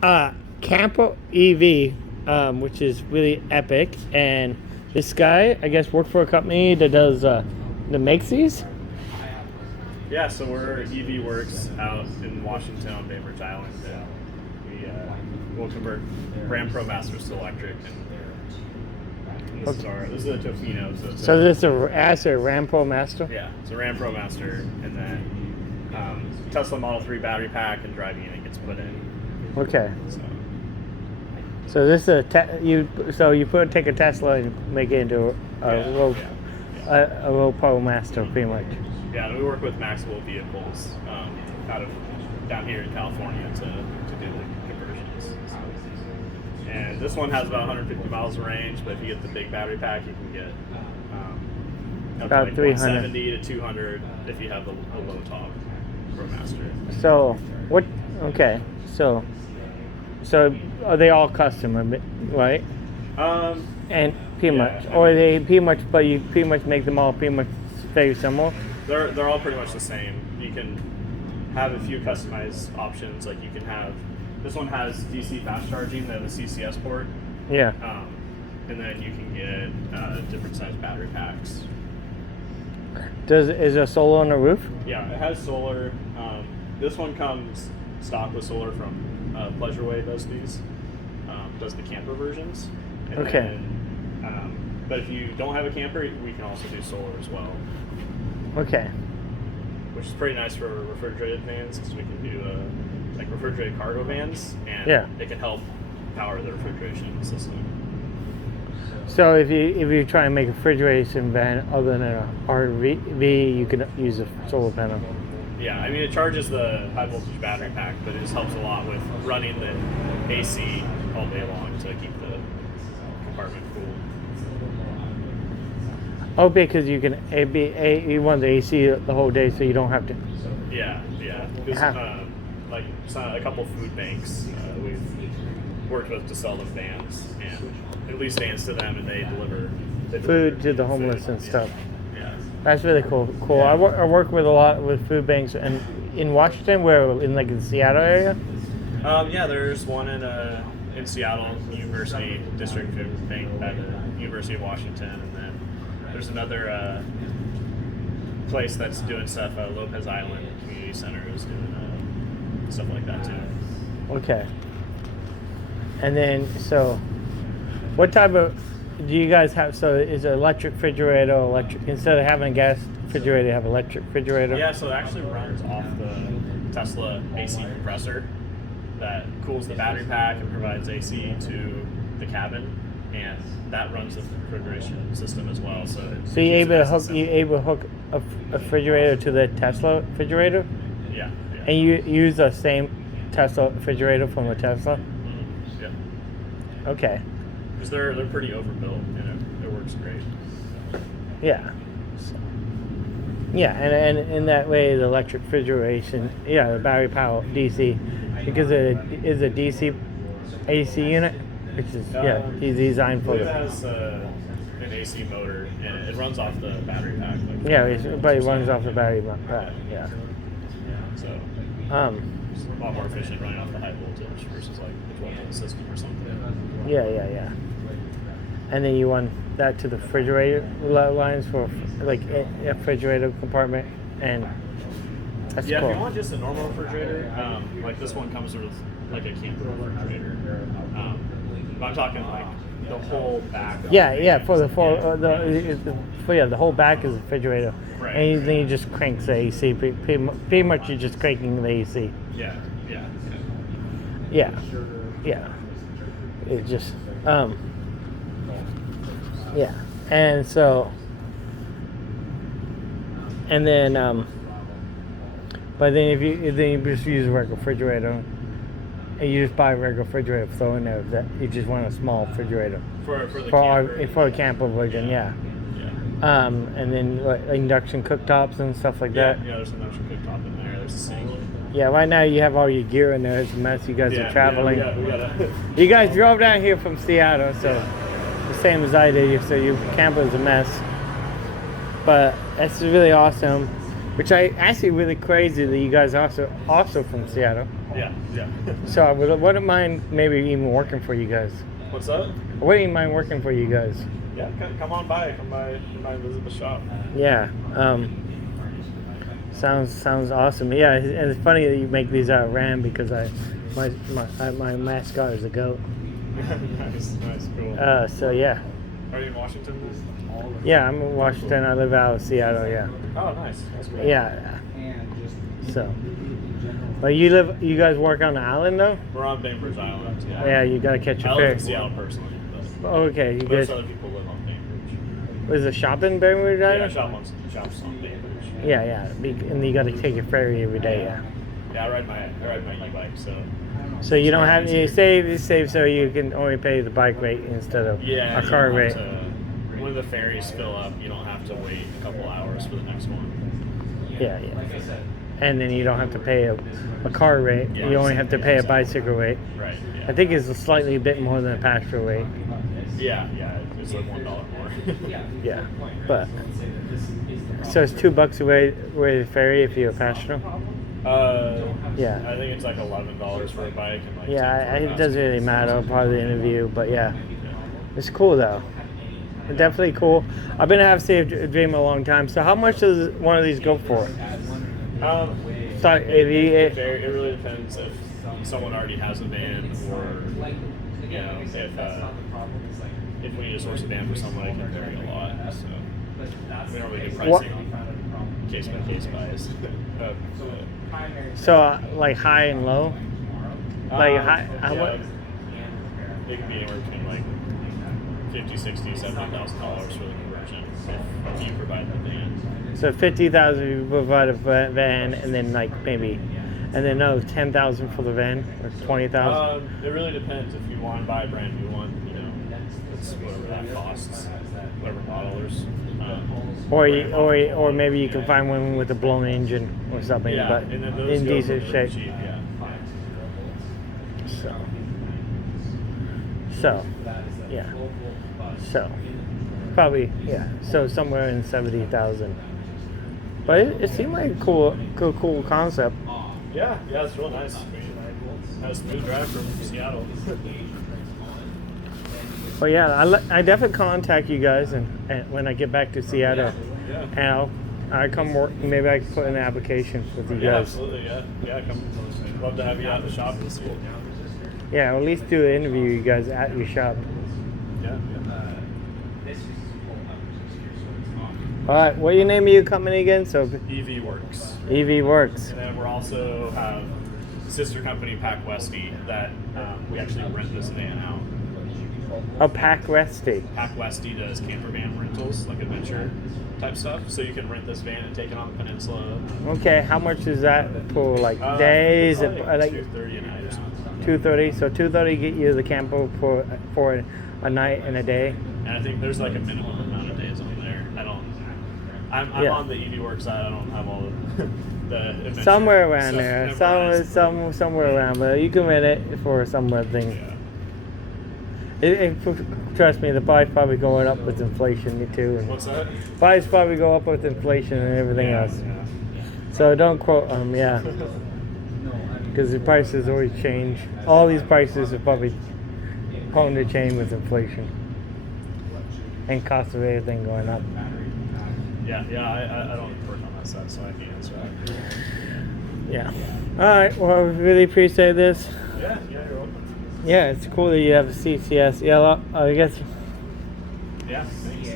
Campo EV, which is really epic. And this guy, I guess, worked for a company that does that makes these. Yeah, so we're EV Works out in Washington on Bainbridge Island. We'll convert Ram ProMasters to electric, and this is a Tofino. So this is a Ram ProMaster. Yeah, it's a Ram ProMaster, and then Tesla Model 3 battery pack and drive unit gets put in. Okay. So this is take a Tesla and make it into a real ProMaster, pretty much. Yeah, we work with Maxwell Vehicles out of down here in California to do the conversions. And this one has about 150 miles of range, but if you get the big battery pack, you can get about like 170 to 200 if you have the low top ProMaster. So what? Okay, so are they all custom, right? And pretty much, or they pretty much, but you pretty much make them all pretty much very similar. They're all pretty much the same. You can have a few customized options. Like you can have, this one has DC fast charging. They have a CCS port. Yeah. And then you can get different size battery packs. Is there solar on the roof? Yeah, it has solar. This one comes stock with solar from Pleasureway does these. Does the camper versions. And okay. Then, but if you don't have a camper, we can also do solar as well. Okay. Which is pretty nice for refrigerated vans because we can do like refrigerated cargo vans, and it can help power the refrigeration system. So if you try and make a refrigeration van other than a RV, you can use a solar panel. Yeah, I mean it charges the high voltage battery pack, but it just helps a lot with running the AC all day long to keep the compartment cool. Oh, because you can you want the AC the whole day, so you don't have to. Yeah. Because like a couple food banks we've worked with to sell them vans, and at least vans to them, and they deliver food to the homeless and stuff. Yeah. That's really cool. Yeah. I work with a lot with food banks, and in Washington, where in like the Seattle area. Yeah, there's one in Seattle, University District Food Bank at the University of Washington, and then there's another place that's doing stuff. Lopez Island Community Center is doing stuff like that too. Okay. And then, so what type of do you guys have? So is it electric refrigerator, instead of having a gas refrigerator, you have electric refrigerator? Yeah, so it actually runs off the Tesla AC compressor that cools the battery pack and provides AC to the cabin, and that runs the refrigeration system as well. So you're able to hook a refrigerator to the Tesla refrigerator? Yeah. And you use the same Tesla refrigerator from the Tesla? Mm-hmm. Yeah. Okay. Because they're pretty overbuilt, and it works great. Yeah. Yeah, and in that way, the electric refrigeration, the battery power DC, because it is a DC AC unit, which is designed for it. It has an AC motor, and it runs off the battery pack. But it runs off the battery pack. Yeah. So. It's a lot more efficient running off the high voltage versus like the 12-volt system or something. Yeah. And then you run that to the refrigerator lines for like a refrigerator compartment, and that's cool. If you want just a normal refrigerator, like this one comes with like a camper refrigerator. But I'm talking like the whole back. The whole back is a refrigerator, right, and then you just crank the AC. Pretty much, you're just cranking the AC. Yeah. It just and so, and then but then if you just use a regular refrigerator, and you just buy a regular refrigerator, throw in there that you just want a small refrigerator for a camper version, yeah. And then like induction cooktops and stuff like that. Yeah, there's an induction cooktop in there. There's a sink. Yeah, right now you have all your gear in there. It's a mess. You guys are traveling. Yeah, you guys drove down here from Seattle, so the same as I did. So your camper is a mess. But that's really awesome. Which I actually really crazy that you guys are also from Seattle. Yeah, yeah. So I wouldn't mind maybe even working for you guys. What's up? I wouldn't even mind working for you guys. Yeah, come on by. Come by and visit the shop. Yeah. Sounds awesome. Yeah, and it's funny that you make these out of Ram because my mascot is a goat. Nice, cool. So yeah. Are you in Washington? Yeah, I'm in Washington. I live out of Seattle. Yeah. Oh, nice. That's great. Yeah. So. But you guys work on the island though? We're on Bainbridge Island. Yeah. Yeah, you gotta catch I a live ferry. in Seattle personally. But Okay, you most guys. other people live on Bainbridge. Was the shop in Bainbridge Yeah, Island? shops on Bainbridge. Yeah. And you gotta take your ferry every day. Yeah. Yeah, I ride my e-bike, so. So you don't have you save so you can only pay the bike rate instead of Yeah. a you car don't rate. have to- when the ferries fill up, you don't have to wait a couple hours for the next one. Yeah. And then you don't have to pay a car rate. Yeah, You only have to pay a exactly. bicycle rate. Right. Yeah. I think it's slightly a bit more than a passenger rate. Yeah. It's like $1 more. Yeah. But so it's $2 away with the ferry if you're a passenger. Yeah. I think it's like $11 for a bike and like. Yeah, 10 for a it doesn't passenger. really matter part of the interview, but yeah, it's cool though. Definitely cool. I've been having Safe Dream a long time. So how much does one of these go for? So It really depends if someone already has a van or if we need to source a van for someone, it can vary a lot. So we don't really do pricing on case by case buys. So like high and low. Like high. What? It can be anywhere between like $50,000, $60,000, $70,000 for the conversion if you provide the van. So 50,000 you provide a van, and then like maybe, and then another 10,000 for the van or 20,000. It really depends. If you want to buy a brand new one, it's whatever that costs, whatever model there's. Or maybe you can find one with a blown engine or something, Yeah, but and then those in go decent for shape. cheap. Yeah. So probably so somewhere in 70,000. But it seemed like a cool concept. Yeah, it's real nice. Has a smooth drive from Seattle. But yeah, I definitely contact you guys and when I get back to Seattle, Yeah. and I come work. Maybe I can put in an application with you Yeah, guys. absolutely. Yeah. Come. Love to have you out in the shop and see. Yeah, or at least do an interview you guys at your shop. Yeah. All right, what your name of your company again? So EV Works. EV Works. And then we're also have sister company Pack Westy that we actually rent this van out. Oh, Pack Westy. Pack Westy does camper van rentals, like adventure type stuff. So you can rent this van and take it on the peninsula. Okay, how much is that for like days? Probably Like $230 a night or something. $230. So $230 get you the camper for a night and a day. And I think there's like a minimum amount of days on there. I'm on the EV Works side. I don't have all the adventure Somewhere around stuff there, memorized. somewhere around, but you can rent it for somewhere thing. Yeah. Trust me, the price probably going up with inflation too. And What's that? price probably go up with inflation and everything else. Yeah. So don't quote them, yeah, because the prices always change. All these prices are probably prone to change with inflation and cost of everything going up. Yeah. I don't work on that side, so I can't answer that. Yeah. All right. Well, I really appreciate this. Yeah, you're welcome. Yeah, it's cool that you have a CCS. Yeah, I guess. Yeah, thanks.